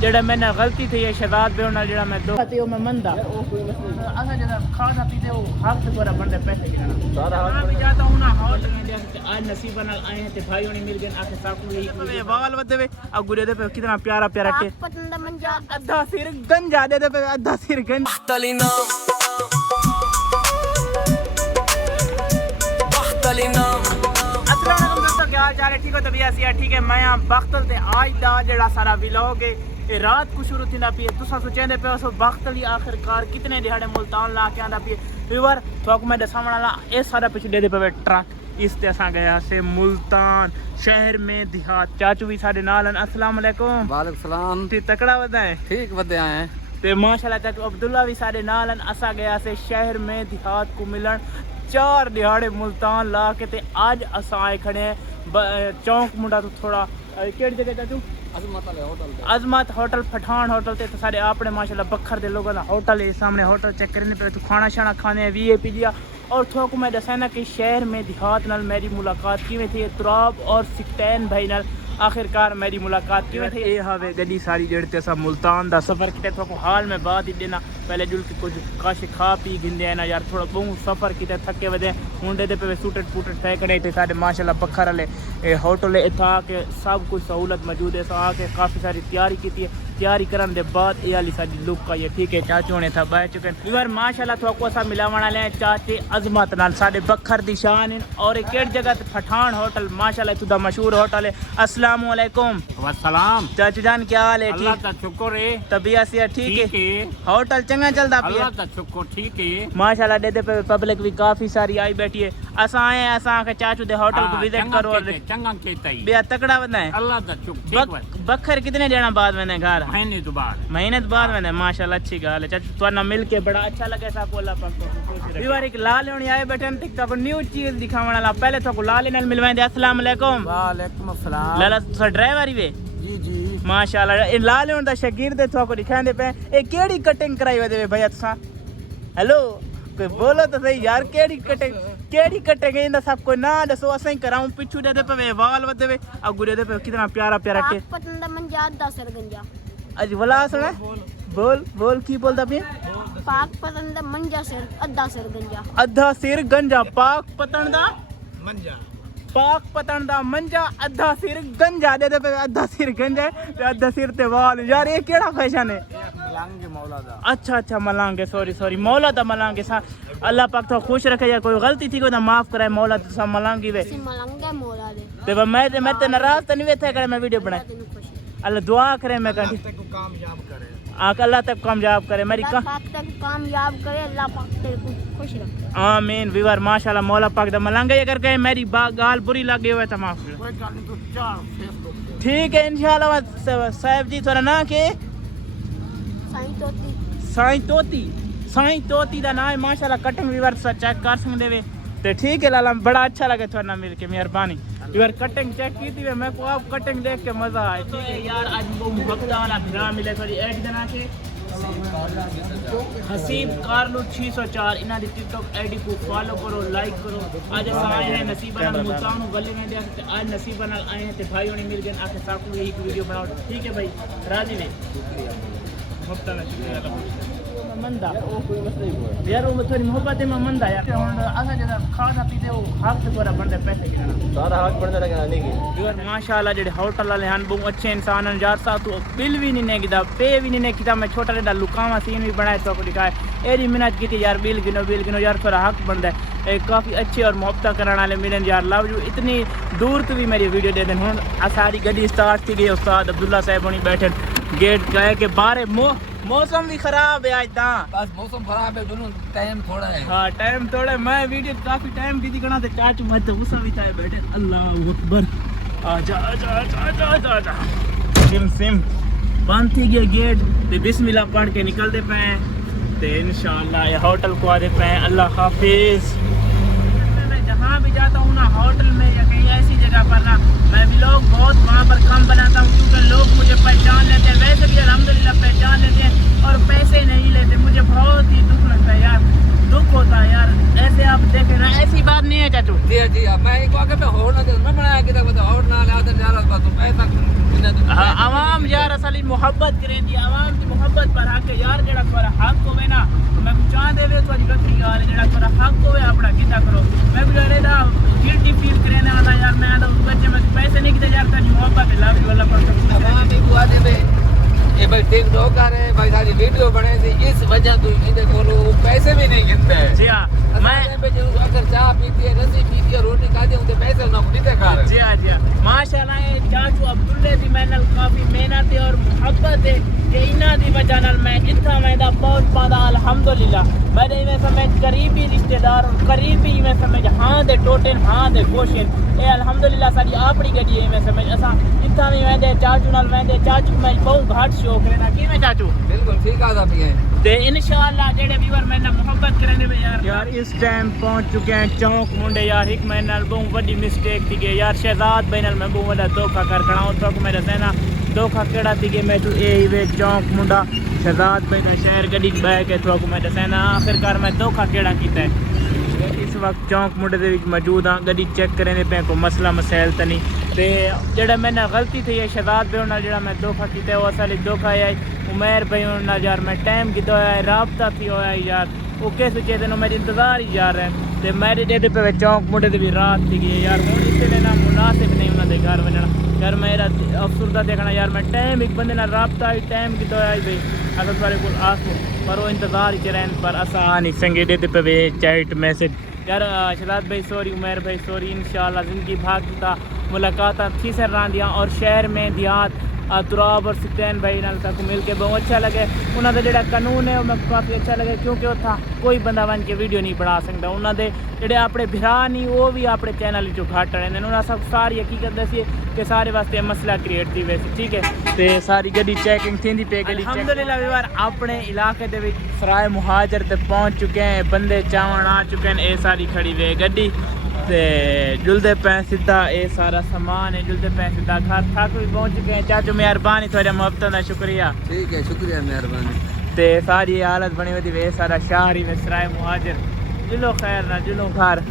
जेड़ा मैंने गलती थी ये शहजाद बे होना जेड़ा मैं दो ते मैं मंदा असा जेड़ा खाना पीते वो हक से पूरा बंदे पैसे गिनना सारा हाथ भी जाता हूं ना हाथ इंडिया से आज नसीब नाल आए हैं ते भाई होने मिल गए आके साकू यही बाल वदे वे अब गुरे दे पे कितना प्यारा प्यारा के पतंद मंजा अद्धा सिर गंजा दे दे पे अद्धा सिर गंज तलीना तलीना क्या हाल चाल है ठीक हो तबीयत सी ठीक है मैं यहाँ बख्तल ते आज दा जेड़ा सारा व्लॉग है ये रात को शुरू थी ना पिए तुसा सोचेंदे पे सो बख्तल ही आखिरकार कितने दिहाड़े मुल्तान ला के आंदा पिए व्यूअर तो मैं दसावण वाला ए सारा पिछ दे पे ट्रक इस ते असा गया से मुल्तान शहर में देहात चाचू भी साडे नाल अस्सलाम वालेकुम वालेकुम सलाम ठीक तकड़ा वदा है ठीक वदे आए हैं ते माशाल्लाह चाचू अब्दुल्ला भी साडे नाल असा गया से शहर में देहात को मिलन 4 दिहाड़े मुल्तान ला के ते आज असा आए खड़े हैं चौंक मुंडा तो थोड़ा केड़ी जगह चाचू अजमत होटल पठान होटल ते सारे अपने माशाल्लाह बखर दे लोगों का होटल है सामने होटल चेक करने पे तो खाना शाना खाने वीआईपी दिया और थोक मैं दसाना कि शहर में देहात नाल मेरी मुलाकात किवें थी तुराब और सिकतैन भाई नाल आखिरकार मेरी मुलाकात किवें थी ये हवे गड्डी सारी जेड़े ते सब मुल्तान दा सफर किते थोक हाल में बात ही देना पहले जुल के कुछ काश खा पी गिंदे ना यार थोड़ा बहु सफर किते थके वदे मुंडे दे पे सूटट पुटट फेकड़े ते साडे माशाल्लाह बखर वाले होटल इथा के सब कुछ सहूलत मौजूद है सा के काफ़ी सारी तैयारी की है तैयारी करने के बाद ये वाली साडी लुक आई है ठीक है चाचू ने था बह चुके हैं इवर माशाल्लाह थोको असा मिलावण वाले हैं चाचे अजमत नाल साडे बखर दी शान है और एक जगह ते पठान होटल माशाल्लाह इथु दा मशहूर होटल है अस्सलाम वालेकुम वसलाम चाचू जान क्या हाल है अल्लाह दा शुक्र है तबीयत से ठीक है होटल चंगा चलदा पिया अल्लाह दा शुक्र ठीक है माशाल्लाह दे पे पब्लिक भी काफी सारी आई बैठी है असा आए असा के चाचू दे होटल को विजिट करो और चंगा केता ही बे तकड़ा बंदा है अल्लाह दा शुक्र ठीक बखर कितने देना बाद मैंने घर महीने तो बाद महीने बाद मैंने माशाल्लाह अच्छी गाल है चाचू तुरना मिल के बड़ा अच्छा लगे सा अल्लाह पाक को बार एक लाल होनी आए बैठे टिकता पर न्यू चीज दिखावण वाला पहले तो लाल नाल मिलवाएंदे अस्सलाम वालेकुम वालेकुम अस्सलाम लाला तुसा ड्राइवर ही वे जी जी माशाल्लाह ए लाल होन दा शागिर्द तो को दिखांदे पे ए केड़ी कटिंग कराई वे भैया तुसा हेलो कोई बोलो तो सही यार केड़ी कटिंग इंदा सब कोई ना दसो असाई कराऊं पिछू दे पे वाल वदे वे आ गुरे दे पे कितना प्यारा प्यारा के पतंद मंजा 10 गंजा अज वला सुना बोल की बोलदा पे पाक पतंद मंजा सिर अद्धा सिर गंजा अद्धा सिर गंजा पाक पतन दा मंजा अद्धा सिर गंजा दे पे अद्धा सिर गंजा ते अद्धा सिर ते वाल यार ये केड़ा फैशन है मलांगे मौला दा अच्छा मलांगे सॉरी मौला दा मलांगे सा अल्लाह पाक तो खुश रखे या कोई गलती थी को ना माफ करे मौला तो सब मलांगी वे मलांगे मौला दे ते मैं ते नाराज तो नहीं वेथे करे मैं वीडियो बनाए अल्लाह दुआ करे मैं कंठी कामयाब करे अल्लाह तक कामयाब करे मेरी अल्लाह पाक तक कामयाब करे अल्लाह पाक तेरे को खुश रखे आमीन वीवर माशाल्लाह मौला पाक दा मलांगे अगर कहे मेरी गाल बुरी लगी हुए तो माफ करे कोई गल नहीं तो चार फेसबुक ठीक है इंशाल्लाह साहब जी थोड़ा ना के साईं तोती दा नाम है माशाल्लाह कटिंग वीवर चेक कर सकदे वे ते ठीक है लाला बड़ा अच्छा लगे थोड़ा मिल के मेहरबानी वीवर कटिंग चेक की थी मैं को आप कटिंग देख के मजा आया ठीक है यार आज वो वक्ता वाला भिरा मिले थोड़ी ऐड जना के हसीब कारलू 604 इना दी टिकटॉक आईडी को फॉलो करो लाइक करो आज आए हैं नसीबा नाल मुल्तान गली में दे आज नसीबा नाल आए हैं ते भाई होने मिल गए आके साकू यही वीडियो बनाओ ठीक है भाई राजी ने मुफ्ता में शुक्रिया मंदा यार वो थोड़ी मोहब्बत में मंदा यार असा जदा खाना पीते वो हक से पूरा बंदे पैसे गिनना सारा हक बंदे लगा नहीं की यार माशाल्लाह जेडे होटल वाले हन बहुत अच्छे इंसान हैं यार सा तो बिल भी नहीं नेगिदा पे भी नहीं नेगिदा मैं छोटा जेडा लुकावा सीन भी बनाए तो को दिखाए एरी मेहनत की थी यार बिल गिनो यार थोड़ा हक बंदा है काफ़ी अच्छे और मोहब्बत करने वाले मिलन यार लव यू इतनी दूर तो भी मेरी वीडियो दे दें हुन सारी गड्डी स्टार्ट थी गई उस्ताद अब्दुल्ला साहब होनी बैठे गेट कहे के बारे मौसम भी खराब है आज ता बस मौसम खराब है दोनों टाइम थोड़ा है हाँ टाइम थोड़ा मैं वीडियो काफी टाइम की दिखना थे चाचू मत तो गुस्सा भी था बैठे अल्लाह अकबर आजा सिम बंद थी गया गेट ते बिस्मिल्लाह पढ़ के निकलते पे ते इंशाल्लाह ये होटल को आते पे अल्लाह हाफिज मैं जहाँ भी जाता हूँ ना होटल में या कहीं ऐसी जगह पर ना मैं व्लॉग बहुत वहाँ पर कम बनाता हूँ क्योंकि लोग मुझे पहचान लेते हैं वैसे भी अल्हम्दुलिल्लाह पहचान लेते हैं और पैसे नहीं लेते मुझे बहुत ही दुख लगता है यार दुख होता है यार ऐसे आप देख रहा ऐसी बात नहीं है चाचू। जी जी मैं एक वाक़ में होड़ ना मैं बनाया कि तक होड़ ना ले आते यार बस पैसा हाँ आवाम यार असली मोहब्बत करें दी आवाम की मोहब्बत पर हक यार जेड़ा थोड़ा हक होवे ना मैं चाह देवे तो गलती यार जेड़ा थोड़ा हक होवे अपना किता करो मैं भी यार दा गिल्टी फील करे ना आदा यार मैं तो बच्चे में पैसे नहीं किते यार तेरी मोहब्बत लव यू वाला पर तमाम ही बुआ दे बे ये भाई टिकटॉक कर रहे भाई सारी वीडियो बने थी इस वजह तो इनके कोलो पैसे भी नहीं गिनते जी हां मैं पे जो अगर चाय पीती है रसी पीती है रोटी खाती है उनके पैसे ना नहीं खा रहे जी हां माशाल्लाह ये चाचू अब्दुल्ले दी मैनल काफी मेहनत है और मोहब्बत है कि इना दी वजह नाल मैं इतना मैदा बहुत पादा अल्हम्दुलिल्लाह मेरे में समझ करीबी रिश्तेदार और करीबी में समझ हां दे टोटन हां दे कोशिश ए अल्हम्दुलिल्लाह सारी आपड़ी गड्डी है में समझ असा इतना भी वेंदे चाचू नाल वेंदे चाचू मैं बहुत घाट शौक लेना की में चाचू बिल्कुल ठीक आ जाती है ते इंशाअल्लाह जेडे व्यूअर मैंने मोहब्बत करने में यार इस टाइम पहुंच चुके हैं चौक मुंडे यार एक महीने नाल बहुत बड़ी मिस्टेक थी कि यार शहजाद भाई नाल मैं बहुत बड़ा धोखा कर खड़ा हूं तो मेरा सेना धोखा केड़ा थी कि मैं तू ए वे चौक मुंडा शहजाद भाई ना शहर गड्डी बैठ के तो मैं दसना आखिरकार मैं धोखा केड़ा कीता है इस वक्त चौक मुंडे दे विच मौजूद हां गड्डी चेक करने पे को मसला मसैल तो नहीं ते जेड़ा मैंने गलती थी है शहजाद भाई नाल जेड़ा मैं धोखा कीता है वो असली धोखा है उमर भाई नाल यार मैं टाइम कितो है राबता थी होया यार वो किस चीज़ नो मेरे इंतजार ही यार है ते मेरे जेदे पे चौक मुंडे ते भी रात थी गई यार हुन इस लेना मुनासिब नहीं उन्हां दे घर वणना यार मेरा अफसरदा देखना यार मैं टाइम एक बंदे नाल राबता ही टाइम कितो है भाई अगर तुम्हारे को आसो पर वो इंतजार ही रहन पर असा नहीं संगे देते पे चैट मैसेज यार शहजाद भाई सॉरी उमर भाई सॉरी इंशाल्लाह ज़िंदगी भागता मुलाकात थी सर रांदियाँ और शहर में देहात तुराब और सुकैन भाई नाल तक मिल के बहुत अच्छा लगे उन्होंने जेड़ा कानून है मैं काफ़ी अच्छा लगे क्योंकि वो था कोई बंदा बन के वीडियो नहीं बना सकता उन्होंने जेड़े अपने भरा नहीं वो भी अपने चैनल चो घट रहे हैं उन्होंने सब सारी हकीकत दसी कि सारे वास्ते मसला क्रिएट थी वैसे ठीक है तो सारी गड्डी चेकिंग थी पे गड्डी अल्हम्दुलिल्लाह व्यूअर अपने इलाके दे विच सराय मुहाजर ते पहुंच चुके हैं बंदे चावण आ चुके हैं ये सारी खड़ी वे गड्डी ते जुलदे पे सीधा ये सारा सामान है जुलदे पे सीधा घर तक भी पहुंच चुके हैं चाचू मेहरबानी थोड़ा मोहब्बत का शुक्रिया ठीक है शुक्रिया मेहरबानी ते सारी हालत बनी हुई थी वे सारा शहर ही में सराय मुहाजिर जिलो खैर ना जिलो घर